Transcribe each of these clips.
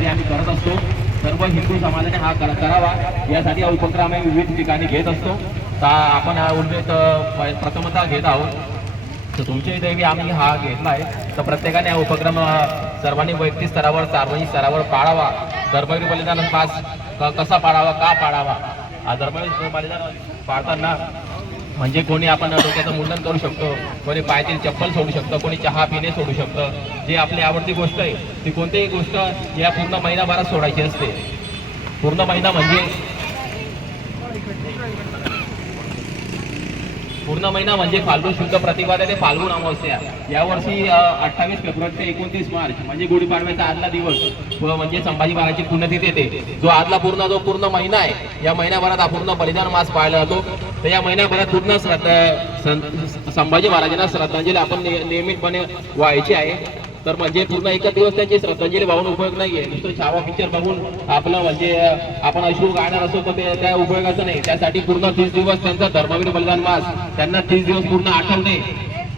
यासाठी आम्ही करत असतो. सर्व हिंदू समाजाने हा करावा यासाठी हा उपक्रम आम्ही विविध ठिकाणी घेत असतो. तर आपण हा उल्लेख प्रथमतः घेत आहोत. तर तुमच्या इथे आम्ही हा घेतला आहे. तर प्रत्येकाने हा उपक्रम सर्वांनी वैयक्तिक स्तरावर सार्वजनिक स्तरावर पाळावा. धर्मवीर बलिदान मास कसा पाळावा, का पाळावा? धर्मवीर बलिदान पाळताना म्हणजे कोणी आपण डोक्याचं मुंडन करू शकतो, कोणी पायातील चप्पल सोडू शकतं, कोणी चहा पिणे सोडू शकतं. जी आपली आवडती गोष्ट आहे ती कोणतीही गोष्ट या पूर्ण महिनाभरात सोडायची असते. पूर्ण महिना म्हणजे फाल्गुन शुद्ध प्रतिपदा ते फाल्गुन अमावस्या. यावर्षी 28 फेब्रुवारी ते 29 मार्च म्हणजे गुढीपाडव्याचा आदला दिवस म्हणजे संभाजी महाराजांची पुण्यतिथी येते. जो आदला पूर्ण महिना आहे, या महिन्याभरात हा पूर्ण बलिदान मास पाळला जातो. तर या महिन्याभरात पूर्ण संभाजी महाराजांना श्रद्धांजली आपण नियमितपणे व्हायची आहे. तर म्हणजे पूर्ण एका दिवस त्यांची श्रद्धांजली वाहून उपयोग नाहीये. नुसतं छावा पिक्चर बघून आपलं म्हणजे आपण अश्रू गाणार असो तर ते त्या उपयोगाचं नाही. त्यासाठी पूर्ण 30 दिवस त्यांचा धर्मवीर बलिदान मास त्यांना 30 दिवस पूर्ण आठवणे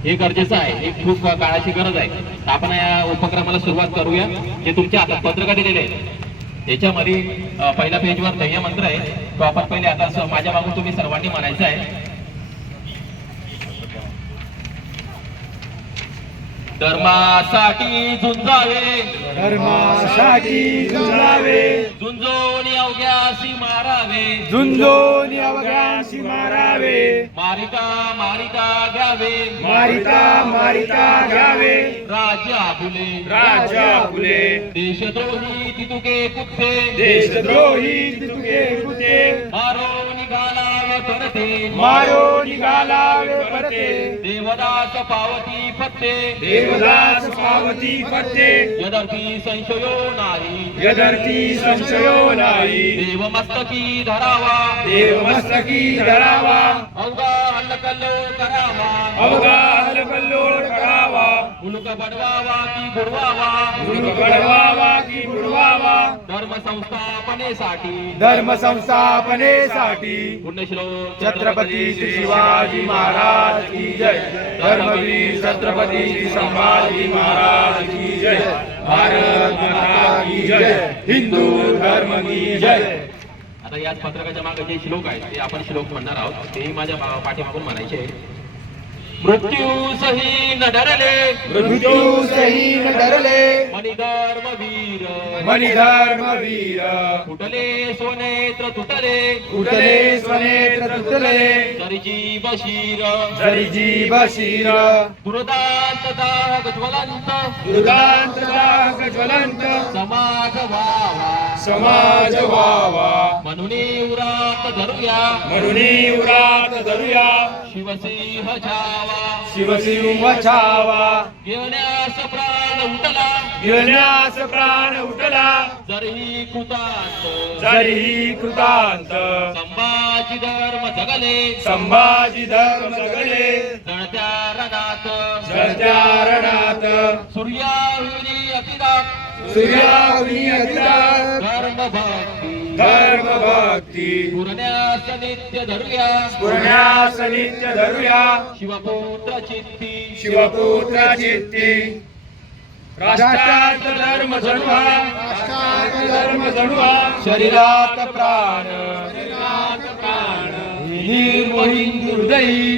हे गरजेचं आहे. हे खूप काळाची गरज आहे. आपण या उपक्रमाला सुरुवात करूया. जे तुमच्या हातात पत्रक दिलेले आहे याच्यामध्ये पहिल्या पेजवर ध्येय मंत्र आहे. तो आपण पहिले आता माझ्या मागून तुम्ही सर्वांनी म्हणायचं आहे. धर्मासाठी झुंजावे, धर्मासाठी झुंजावे, झुंजून अवघ्यासी मारावे, झुंजून अवघ्यासी मारावे, मारिता मारिता घ्यावे, मारिता मारिता घ्यावे, राजा फुले, राजा फुले, देशद्रोही तितुके कुठे, देशद्रोही तुके कुते, मारो निघालावे परते, मारो निघालावे परते, देवदास पावती फत्ते, देवदास पावती फत्ते, यदर्थी संशयो नाही, यदर्थी संशयो नाही, देवमस्तकी धरावा, देवमस्तकी धरावा, अवघा हल्लकल्लोळ करावा, अवघा हलकल्लोळ करावा, मुलुक बडवावा की बुडवावा, मुलुक बडवावा की बुडवावा, धर्म संस्थापनेसाठी, धर्म संस्थापनेसाठी पुण्यश्लोक छत्रपती श्री शिवाजी महाराज की जय, धर्मवीर छत्रपती श्री संभाजी महाराज की जय, भारत माता की जय, हिंदू धर्म की जय. आता याच पत्रकाच्या मागे जे श्लोक आहेत ते आपण श्लोक म्हणणार आहोत. तेही माझ्या पाठीमागून म्हणायचे. मृत्यू सही न डरले, मृत्यू सही न डरले, मणिधर्म वीर, मणिधर्म वीर, कुठले स्वनेत्र तुटले, उठले स्वनेत्र तुटले, जरी जीव शीर, जरी जीव शीर, दुर्दांत दाग ज्वलंत, दुर्दांत दाग ज्वलंत, समाज व्हावा, समाज व्हावा, म्हणून उरात धरूया, म्हणून उरात धरूया, शिवसिंह छावा, शिवसिंह छावा, घेण्यास प्राण उठला, घेण्यास प्राण उठला, जरी कृतांत, जरी कृतांत, संभाजी धर्म जगले, संभाजी धर्म जगले, जळत्या रणात, जळत्या रणात, सूर्याहुनी अतिरात, सूर्याग्नी अतिरात, धर्म भक्ती, धर्म भक्ती, पुरण्यास नित्य धरूया, पुण्यास नित्य धरूया, शिवपुत्र चित्ती, शिवपुत्र चित्ती, राष्ट्रात धर्म जणवा, राष्ट्रात धर्म जणवा, शरीरात प्राण, शरीरात प्राण, निर्मोही हृदयी,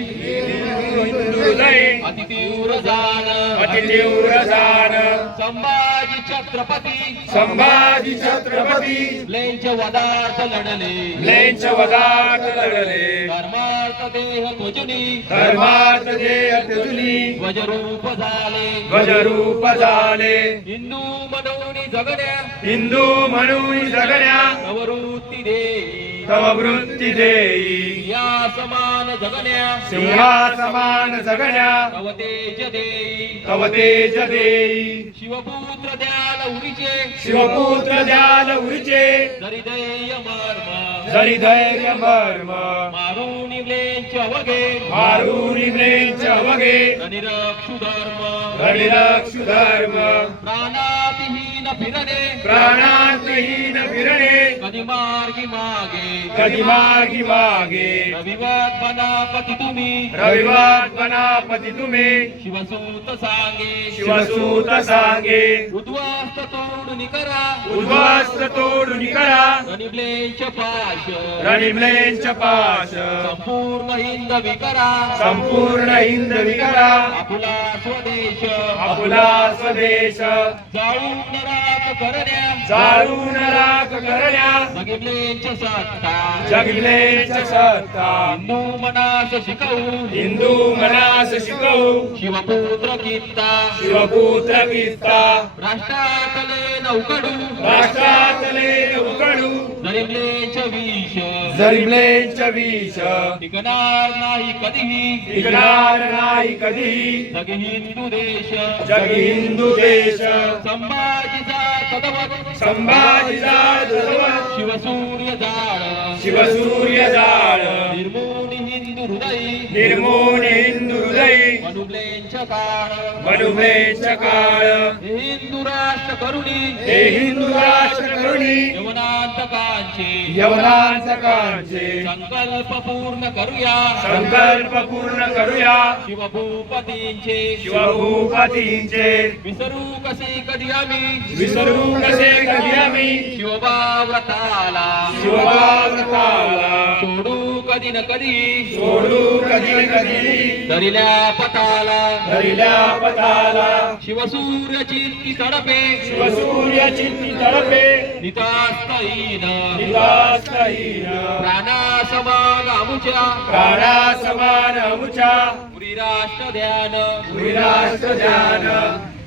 हृदय, अतितीव्र जाण, अतितीव्र जाण, संभाजी छत्रपती, संभाजी छत्रपती, लेंच वदार्थ लढले, लेंच वदार्थ लढले, धर्मार्थ देह त्वजुनी, धर्मार्थ देह त्यजुनी, ध्वजरूप झाले, ध्वजरूप झाले, हिंदू म्हणून जगण्या, हिंदू म्हणून जगण्या, नववृत्ती देई, तव वृत्ती देई, या समान जगण्या, सिंहासमान जगण्या, तव तेज देई, तव तेज देई, शिवपुत्र द्याल उरीचे, शिवपुत्र द्याल उरीचे, जरी ध्येय मर्म, जरी धैर्य मर्म, मारून लेंच अवघे, मारून इब्रेंच अवघे, निरक्षु धर्म, धनिरक्षु धर्म, प्राणातिहीन फिरणे, प्राणात विहीन फिरणे कधी मार्गी मागे कधी मार्गी मागे रविवार बनापती तुम्ही रविवार बनापती तुम्ही शिवसूत सांगे शिवसूत सांगे उद्वास्त तोडून करा उद्वास्त तोडून करा रणिब्लेंच पाश रणिम्लेंच पाश संपूर्ण हिंदवी करा संपूर्ण हिंदवी करा आपुला स्वदेश आपुला स्वदेश जाळून राख करण्या जाळून राख करण्या जगिबलेंच सत्ता जगिबलेंच सत्ता हिंदू मनास शिकवू हिंदू मनास शिकवू शिवपुत्र कित्ता शिवपुत्र गीता राष्ट्रातले नौकडू राष्ट्रातले उकडू जगिबलेंच विष जरिमलेंच विष टिकणार नाही कधीही टिकणार नाही कधी जग हिंदू देश जग हिंदू देश संभाजीचा कदवत संभाजीचा धर्म शिवसूर्य जाळ शिवसूर्य जाळ निर्मूनी हिंदू हृदय निर्मून हिंदू हृदय मनुबलेंच काळ मनुमेच काळ हे हिंदू राष्ट्र करुणी हे हिंदू राष्ट्र करुणी यवनांतकांचे यवनांतकांचे संकल्प पूर्ण करूया संकल्प पूर्ण करूया शिवभूपतींचे शिवभूपतींचे विसरू कसे कधी आम्ही विसरू कसे कधी आम्ही शिवबाव्रताला शिवभारताला सोडू कधी न कधी सोडू कधी कधी दरिल्या पताला धरिल्या पताला शिवसूर्य चित्ती तडपे शिवसूर्य चित्ती तळपे नितास्तहीन निवासहीन प्राणा समान आमुच्या प्राणा समान अमुचा पुरी राष्ट्र ध्यान विराष्ट्र ध्यान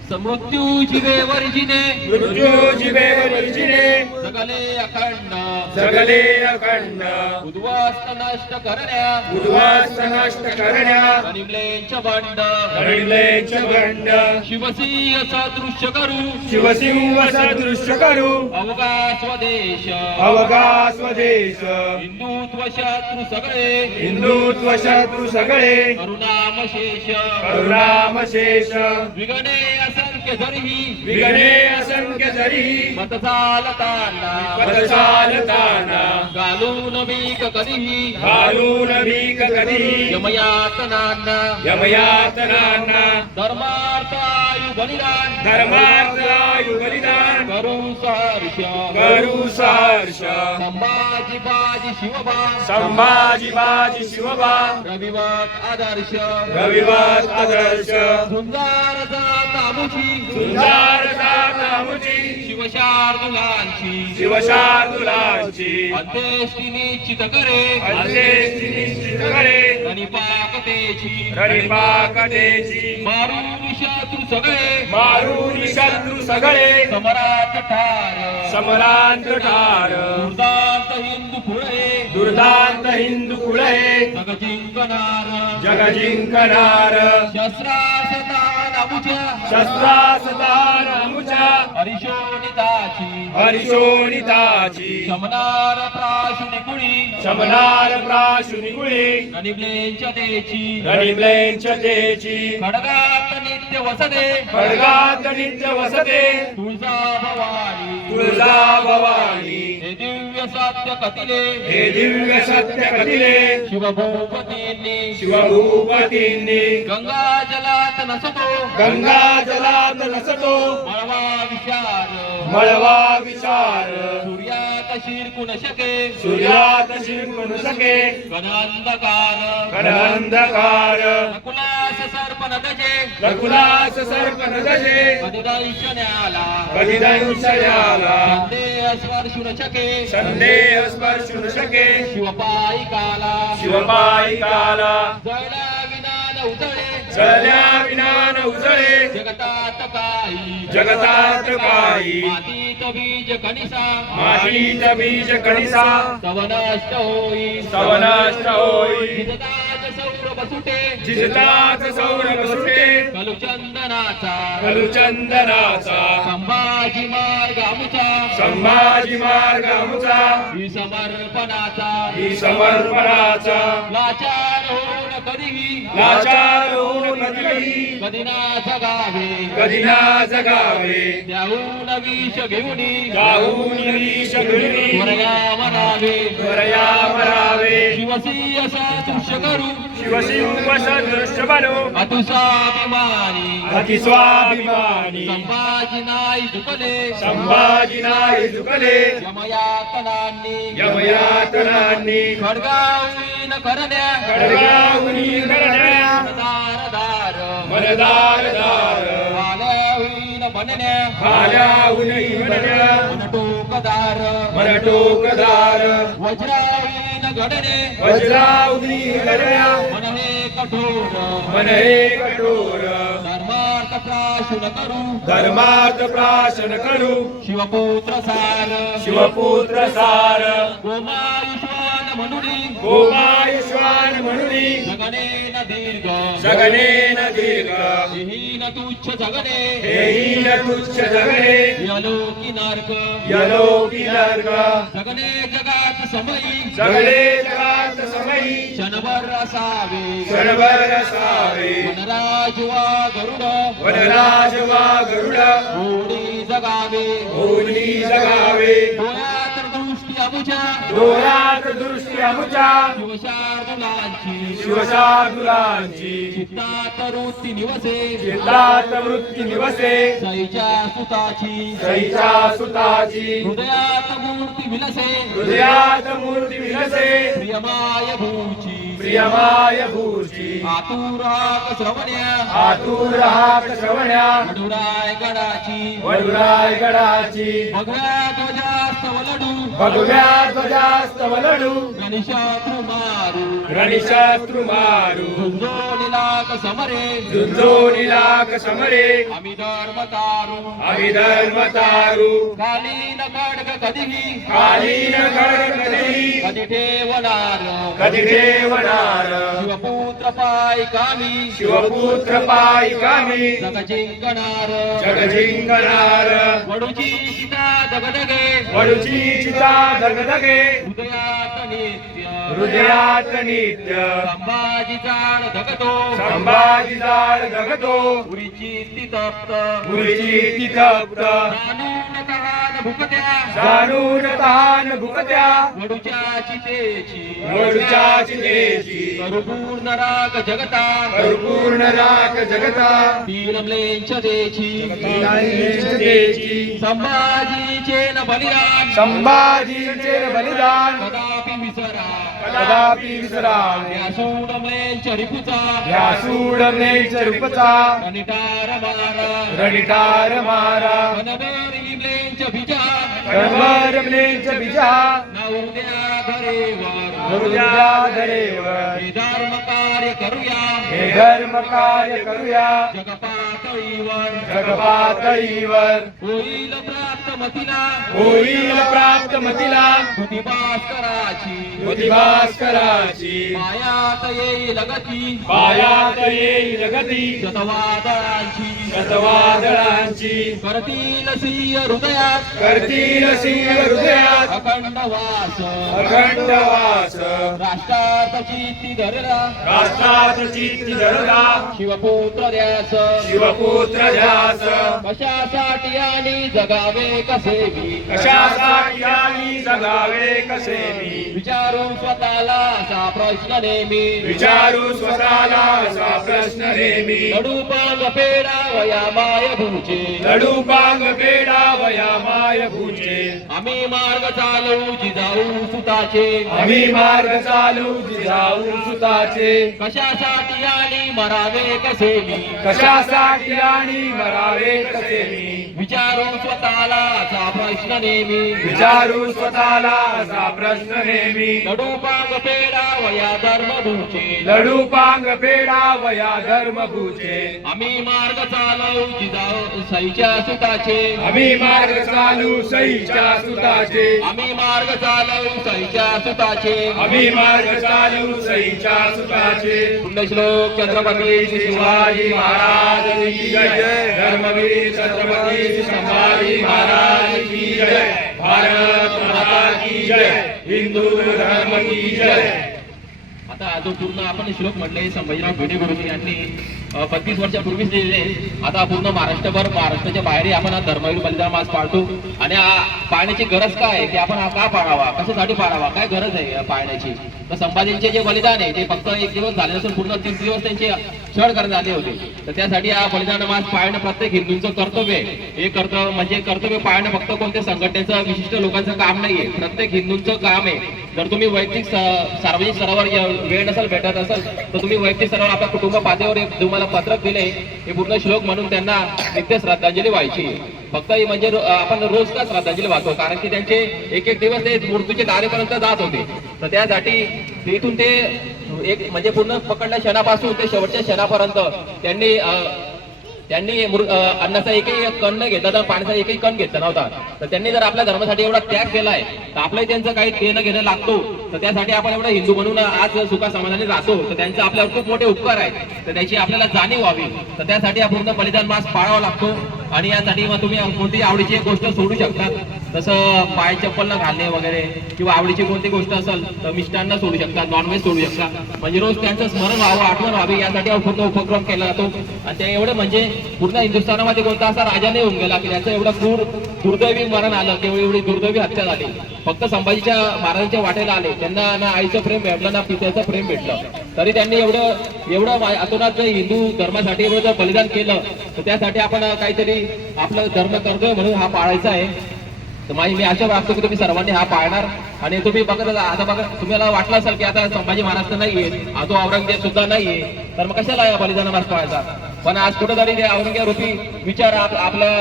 समृत्यूची वेवर्जिने मृत्यू जिवेवरीने जगले अखंड जगले अखंड उद्ध्वस्त नष्ट करण्या उद्ध्वस्त नष्ट करण्या अनिमलेंच बंड हरिलेच बंड शिवसीय सदृश्य करू शिवसिंह सदृश्य करू अवघा स्वदेश अवघा स्वदेश हिंदुत्व शत्रू सगळे हिंदुत्व शत्रू सगळे करुणामशेष करुणामशेष विगणे असंख्य जरीही विगणे असंख्य जरी मत चालताना पद चालताना घालून भीक कधीही घालून भीक कधी यमयातनांना यमयातनांना धर्मार्थ आयु बलिदान धर्मार्थ आयु बलिदान करू सहर्ष करू सहर्ष संभाजी बाजी शिवबा संभाजी बाजी शिवबा रविवार आदर्श रविवार आदर्श झुंजार जात आमुची सुंदर जातामुची शिवशार्दुलांची शिवशार्दुलांची अंत्येष्टी निश्चित करे अंत्येष्टी निश्चित करे रणिपाकतेची रणिपाकतेची मारून शत्रू सगळे मारून शत्रू सगळे समरात ठार समरांत ठार दुर्दांत हिंदू पुढे दुर्दांत हिंदू कुळे जग जिंकणार जग जिंकणार शस्त्रासता नामुच्या शस्त्रासदार अमुच्या हरिशोनिताची हरिशोणिताची शमनार प्राशुनी कुळी शमनार प्राशुनी कुळी रणिब्लेंच तेची रणिम्लेंचतेची खडगात नित्य वसते खडगात नित्य वसते तुळजा भवानी तुळजा भवानी हे दिव्य सत्य कथिले हे दिव्य सत्य कथिले शिवभूपतींनी शिवभूपतींनी गंगा जलात नसतो गंगा जलात नसतो मळवा विचार मळवा विचार सूर्यात शिरकून शके सूर्यात शिरकून सके गणांधकार गणांधकार नकुलास सर्प नदजे रघुलास सर्प नदजे कधी दैशन्याला कधी दंशयाला संदेह स्पर्शुन शके संदेह स्पर्शून शके शिवपाईकाला शिवपाईकाला जळला विना न उजळे जळल्या विना न उजळे जगतात काही जगतात काही मातीत बीज कणिसा मातीत बीज कणिसा तव नष्ट होई तव नष्ट होई जिजतात सौर बसुटे जिजतात सौरभ सुटे कलुचंदनाचा कलुचंदनाचा संभाजी मार्ग आमुचा संभाजी मार्ग आमचा ही समर्पणाचा ही समर्पणाचा लाचार होऊन कधी कधीही लाचार होऊन कधीही कधी ना जगावे कधी ना जगावे त्याहून विष घेऊन गाऊन विष घेऊनी वरया म्हणावे वरया मरावे शिवसी असा दृश्य करू शिवशिव सदृश्य बनो अतुसाभिमानी अतिस्वाभिमानी संभाजी नाही झुकले संभाजी नाही झुकले यमयातनांनी यमयातनांनी खडगावीन करण्या खडगाऊनी करण्या दार दार मनदार दार आल्यावीन बनण्या आल्याहुनी म्हणण्या मनटोकदार मनटोकदार वज्रावीन घडणे वज्रावनी करण्या मन हे कठोर मन हे कठोर धर्मार्थ प्राशुन करू धर्मार्थ प्राशन करू शिवपुत्र सार शिवपुत्र सार गोमायुष्मान म्हणून गोमायुष्वान म्हणूनी जगणे न दीर्घ जगणे न दीर्घ विहीन तुच्छ जगणे हेही न तुच्छ जगणे यलोकी नार्क यलोकी नर्क जगणे जगात समयी जगणे जगात समयी क्षणभर असावे क्षणभर असावे वनराज वा गरुड वनराज वा गरुड होडी जगावे होनी जगावे डोळ्यात दृष्टी अमुच्या डोळ्यात दृष्टी अमुच्या शिवशार्दुलांची शिवशार्दुलांची चित्तात वृत्ती निवसे चित्तात वृत्ती निवसे सईच्या सुताची सईच्या सुताची हृदयात मूर्ती विलसे हृदयात मूर्ती विलसे प्रियमाय भूची प्रियमाय भूची आतुर हाक श्रवण्या आतुर हाक श्रवण्या वडुराय गडाची वडुराय गडाची भगव्या ध्वजास्तव लडू भगव्या ध्वजास्तव लडू गणेशात्रू मारू रणशस्त्रु मारू झुंजोलीलाक समरे झुंजोनी लाख समरे आम्ही धर्म तारू अभिधर्म तारू कालीन खडग कधीही कालीन खडग कधी कधी ठेवणार कधी ठेवणार शिवपुत्र पाय कामी शिवपुत्र पायी कामी जग जिंकणार जग जिंकणार वडूची सीता दगदगे वडूची चिता दगदगे हृदयात नित्य हृदयात नित्य संभाजी जाण धगतो संभाजी जाळ जगतो पुरीची ती तप्त गुरुची तितप्त जाणून तहान भुकत्या जाणून तान भुकत्या वडूच्या चितेची वडूच्या चितेची करुपूर्ण राग जगता परिपूर्ण राख जगता तीरमलेंच्या देची देची संभाजीचे न बलिदान संभाजीचे बलिदान कदापि विसरा कदापि विसरावे या सोडमलेंच्या रिपुचा या सूडनेच रूपचा रनिटार मारा रणिटार मारा वनवेरीमलेंच्या बिजा कणवरमलेच बिजा नवद्या धरेवर हृदया धरेवर हे धर्म कार्य करूया हे धर्म कार्य करूया जगपातळीवर जगपातळीवर होईल प्राप्त मतीला होईल प्राप्त मतीला बुद्धिभास्कराची बुद्धिभास्कराची मायात येईल गती पायात येईल गती शतवादळांची शतवादळांची करतील सिंह हृदयात करतील सिंह हृदयात अखंड वास अखंड वास राष्ट्रात चित्ती धरला राष्ट्रात चित्ती धरला शिवपुत्र द्यास शिवपुत्र ध्यास कशासाठी आणि जगावे कसे मी कशासाठी आणि जगावे कसे मी विचारू स्वतःला असा प्रश्न नेहमी विचारू स्वतःला असा प्रश्न नेहमी कडूपांग पेडा वया माय भूचे लडू पांग पेडा वया माय भूचे आम्ही मार्ग चालू जिजाऊ सुताचे आम्ही मार्ग चालू जिजाऊ सुताचे कशासाठी आणि मरावे कसे मी कशासाठी आणि मरावे कसे मी विचारू स्वतःला असा प्रश्न नेहमी विचारू स्वतःला असा प्रश्न नेहमी कडूपांग पेडा वया धर्म भूचे लडू पांग पेडा वया धर्म भूचे आम्ही मार्ग चालू जिजाऊ सईच्या सुताचे आम्ही मार्ग चालू सईच्या सुताचे आम्ही मार्ग चालू सईच्या सुताचे आम्ही मार्ग चालू सईच्या सुताचे पुण्यश्लोक छत्रपती श्री शिवाजी महाराज की जय धर्मवीर छत्रपती संभाजी महाराज की जय भारत माता की जय हिंदू धर्म की जय आता जो पूर्ण आपण श्लोक म्हटले संभाजीराव भिडे गुरुजी यांनी 35 वर्षापूर्वीच लिहिलेले. आता पूर्ण महाराष्ट्रभर, महाराष्ट्राच्या बाहेरही आपण हा धर्मवीर बलिदान मास पाळतो. आणि पाळण्याची गरज काय आहे की आपण हा का पाळावा, कशासाठी पाळावा, काय गरज आहे पाळण्याची. तर संभाजींचे जे बलिदान आहे ते फक्त एक दिवस झाले नसून पूर्ण 30 दिवस त्यांचे छळ करण्यात आले होते. तर त्यासाठी हा बलिदान मास पाळणं प्रत्येक हिंदूंचं कर्तव्य आहे. हे कर्तव्य पाळणं फक्त कोणत्या संघटनेचं, विशिष्ट लोकांचं काम नाहीये, प्रत्येक हिंदूंचं काम आहे. जर तुम्ही वैयक्तिक सार्वजनिक स्तरावर वेळ नसेल भेटत असेल तर तुम्ही वैयक्तिक स्तरावर आपल्या कुटुंब पातळीवर तुम्हाला पत्रक दिले, हे पूर्ण श्लोक म्हणून त्यांना नित्य श्रद्धांजली व्हायची. फक्त म्हणजे आपण रोज का श्रद्धांजली वाहतो, कारण की त्यांचे एक एक दिवस ते मृत्यूचे दारेपर्यंत जात होते. तर त्यासाठी इथून ते एक म्हणजे पूर्ण पकडल्या क्षणापासून ते शेवटच्या क्षणापर्यंत त्यांनी अन्नाचा एकही कण न घेतला, तर पाण्याचा एकही कण घेतला नव्हता. तर त्यांनी जर आपल्या धर्मासाठी एवढा त्याग केलाय तर आपलंही त्यांचं काही देणं घेणं लागतो. तर त्यासाठी आपण एवढं हिंदू म्हणून आज सुखा समाधानी राहतो. तर त्यांचे आपल्यावर खूप मोठे उपकार आहेत, तर त्याची आपल्याला जाणीव व्हावी. तर त्यासाठी हा पूर्ण बलिदान मास पाळावा लागतो. आणि यासाठी मग तुम्ही कोणती आवडीची एक गोष्ट सोडू शकता, तसं पाय चप्पल न घालणे वगैरे, किंवा आवडीची कोणती गोष्ट असेल तर मिष्टांना सोडू शकता, नॉनव्हेज सोडू शकता. म्हणजे रोज त्यांचं स्मरण व्हावं, आठवण व्हावी, यासाठी हा पूर्ण उपक्रम केला जातो. आणि ते एवढं म्हणजे पूर्ण हिंदुस्थानामध्ये कोणता असा राजा नाही होऊन गेला की त्याचं एवढं दुर्दैवी मरण आलं किंवा एवढी दुर्दैवी हत्या झाली. फक्त संभाजीच्या महाराजांच्या वाटेला आले, त्यांना ना आईचं प्रेम भेटलं ना पित्याचं प्रेम भेटलं, तरी त्यांनी एवढं अतोनात हिंदू धर्मासाठी एवढं जर बलिदान केलं तर त्यासाठी आपण काहीतरी आपलं धर्म कर्तव्य म्हणून हा पाळायचा आहे. तर मी आशा वाटतो की तुम्ही सर्वांनी हा पाळणार. आणि तुम्ही बघत आता बघा, तुम्हाला वाटलं असेल की आता संभाजी महाराज तर नाहीये, तो औरंगजेब सुद्धा नाहीये, तर मग कशाला या बलिदान मास पाळायचा. पण आज कुठेतरी ते औरंगजेब रूपी विचार आपल्या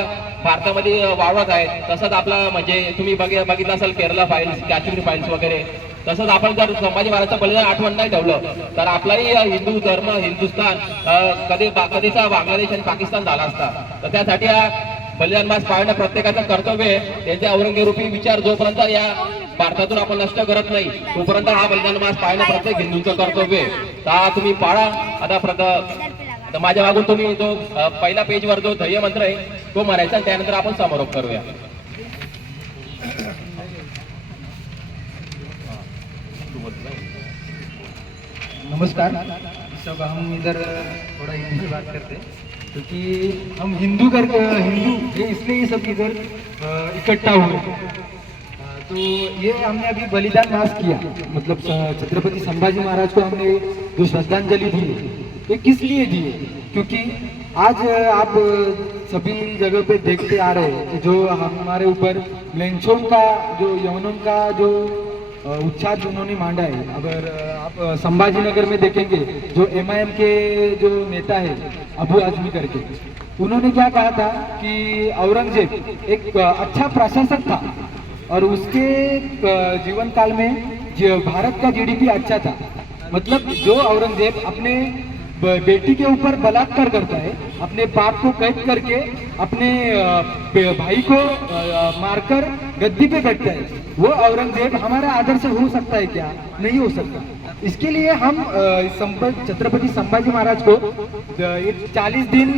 भारतामध्ये वावरत आहेत. तसंच आपला म्हणजे तुम्ही बघितलं असेल केरला फाईल्स, काश्मीर फाईल्स वगैरे. तसंच आपण जर संभाजी महाराजचं बलिदान आठवण नाही ठेवलं तर आपलाही हिंदू धर्म, हिंदुस्थान कधीचा बांगलादेश आणि पाकिस्तान झाला असता. तर त्यासाठी हा बलिदान मास पाळणं प्रत्येकाचं कर्तव्य आहे. त्यांचे औरंगजेब रूपी विचार जोपर्यंत या भारतातून आपण नष्ट करत नाही तोपर्यंत हा बलिदान मास पाळणं प्रत्येक हिंदूंचं कर्तव्य आहे. तर तुम्ही पाळा. आता माझ्या मागून तुम्ही जो पहिला पेजवर जो ध्येय मंत्र आहे तो म्हणायचा, त्यानंतर आपण समारोप करूया. नमस्कार सब, हम इधर थोड़ा हिंदी में बात करते हैं क्योंकि हम हिंदू ये इसलिए ये सब इधर इकट्ठा हुए। तो ये हमने अभी बलिदान मास किया, मतलब छत्रपति संभाजी महाराज को हमने जो श्रद्धांजलि दी ये किस लिए दी है, क्योंकि आज आप सभी जगह पे देखते आ रहे हैं कि जो हमारे ऊपर लेंचों का जो यवनों का जो उच्छाद उन्होंने मांडा है। अगर आप संभाजी नगर में देखेंगे जो MIM के जो नेता है अबू आजमी करके, उन्होंने क्या कहा था कि औरंगजेब एक अच्छा प्रशासक था और उसके जीवन काल में भारत का GDP अच्छा था। मतलब जो औरंगजेब अपने बेटी के ऊपर बलात्कार करता है, अपने बाप को कैद करके अपने भाई को मारकर गद्दी पे बैठता है, वो औरंगजेब हमारा आदर्श हो सकता है क्या? नहीं हो सकता। इसके लिए हम छत्रपति संभाजी महाराज को 40 दिन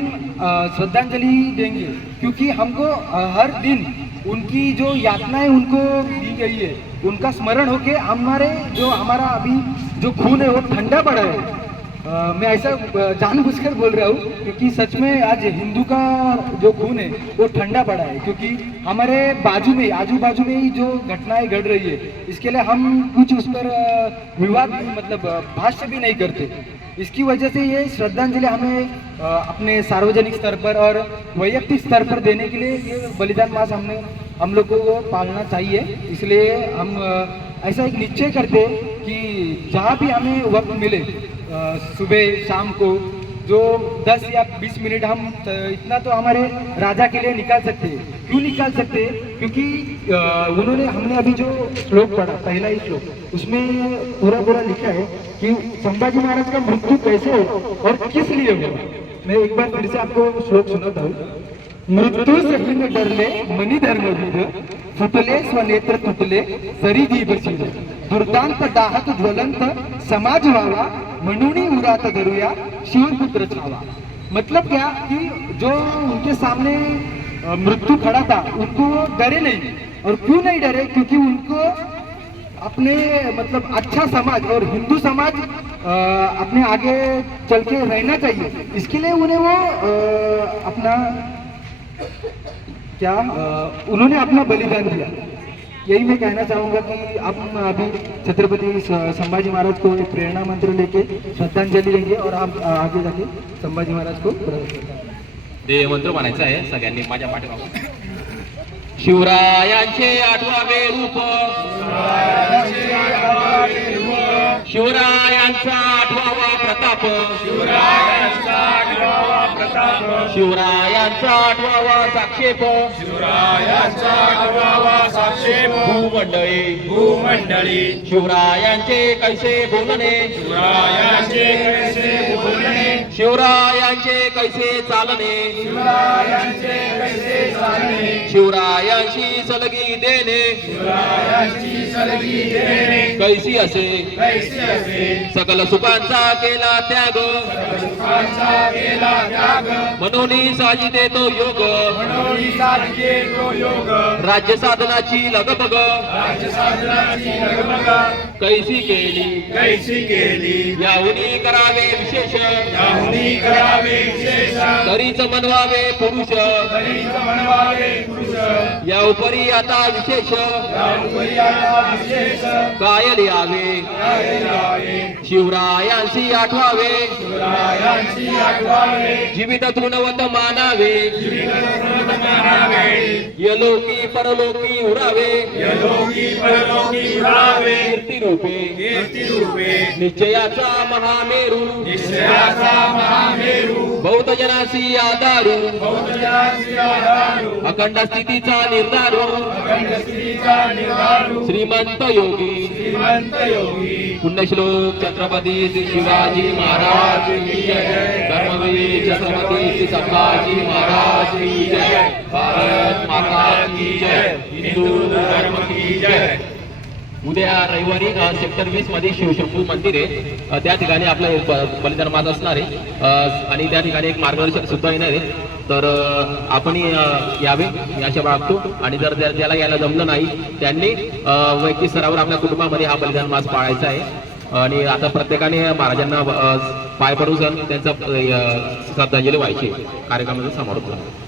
श्रद्धांजलि देंगे, क्योंकि हमको हर दिन उनकी जो यातनाएं उनको दी गई है उनका स्मरण होके हमारा अभी जो खून है वो ठंडा पड़ा है। मैं ऐसा जानबूझकर बोल रहा हूँ क्योंकि सच में आज हिंदू का जो खून है वो ठंडा पड़ा है, क्योंकि हमारे आजू बाजू में ही जो घटनाएं घट रही है इसके लिए हम कुछ उस पर विवाद मतलब भाष्य भी नहीं करते। इसकी वजह से ये श्रद्धांजलि हमें अपने सार्वजनिक स्तर पर और वैयक्तिक स्तर पर देने के लिए ये बलिदान मास हम लोगों को पालना चाहिए। इसलिए हम ऐसा एक निश्चय करते कि जहाँ भी हमें वक्त मिले सुबह शाम को जो 10 या 20 मिनट हम इतना तो हमारे राजा के लिए निकाल सकते हैं। क्यों निकाल सकते हैं? क्योंकि हमने अभी जो श्लोक पढ़ा, पहला ही श्लोक, उसमें पूरा लिखा है कि संभाजी महाराज का मृत्यु कैसे और किस लिए हुआ। मैं एक बार फिर से आपको श्लोक सुनाता हूँ। मृत्यू से हिन डरले मनी धर्मवीर, फुटले स्वनेत्र तुटले सरी जीव शिर, दुर्दांत दाहक ज्वलंत समाज व्हावा, म्हणूनी उरात धरूया शिवपुत्र छावा। मतलब क्या कि जो उनके सामने मृत्यु खड़ा था उनको डरे नहीं। और क्यों नहीं डरे? क्योंकि उनको अपने मतलब अच्छा समाज और हिंदू समाज अपने आगे चल के रहना चाहिए, इसके लिए उन्हें वो अपना क्या उन्होंने अपना बलिदान दिया। यही मैं कहना चाहूँगा कि हम अभी छत्रपति संभाजी महाराज को एक प्रेरणा मंत्र लेके श्रद्धांजलि देंगे और हम आगे जाके संभाजी महाराज को ते मंत्र म्हणायचं आहे सगळ्यांनी माझ्या पाठीमागे. शिवरायांचे 8वे रूप, शिवरायांचा 8वा प्रताप, शिवरायांचा 8वा साक्षेप, भूमंडळी शिवरायांचे कैसे बोलणे, शिवरायांचे कैसे चालणे, शिवरायांशी सलगी देणे, कैसी असे सकल सुखांचा केला त्याग, मनोनी साजिते तो योग, राज्य साधनाची लगबग, कैसी केली याहुनी करावे विशेष, तरीच मनवावे पुरुष, या उपरी आता विशेष काय लिहावे, शिवरायांशी आठवावे, जीवित तृणवत मानावे, यलोकी परलोकी उरावे, कीर्तिरूपे निश्चयाचा महामेरू, बौद्ध जनासी आधारू, अखंड स्थितीचा निर्धारू, श्रीमंत योगी पुण्यश्लोक छत्रपती श्री शिवाजी महाराज की जय, धर्मवीर छत्रपती श्री संभाजी महाराज की जय, भारत माता की जय, हिंदू धर्म की जय. उद्या रविवारी सेक्टर 20 मध्ये शिवशंभू मंदिर आहे, त्या ठिकाणी आपला बलिदान मास असणार आहे आणि त्या ठिकाणी एक मार्गदर्शक सुद्धा येणार आहे. तर आपण यावे अशा मागतो. आणि जर त्याला यायला जमलं नाही त्यांनी वैयक्तिक स्तरावर आपल्या कुटुंबामध्ये हा बलिदान मास पाळायचा आहे. आणि आता प्रत्येकाने महाराजांना पाय पडून त्यांचा श्रद्धांजली व्हायची. कार्यक्रमाचा समारोप झाला.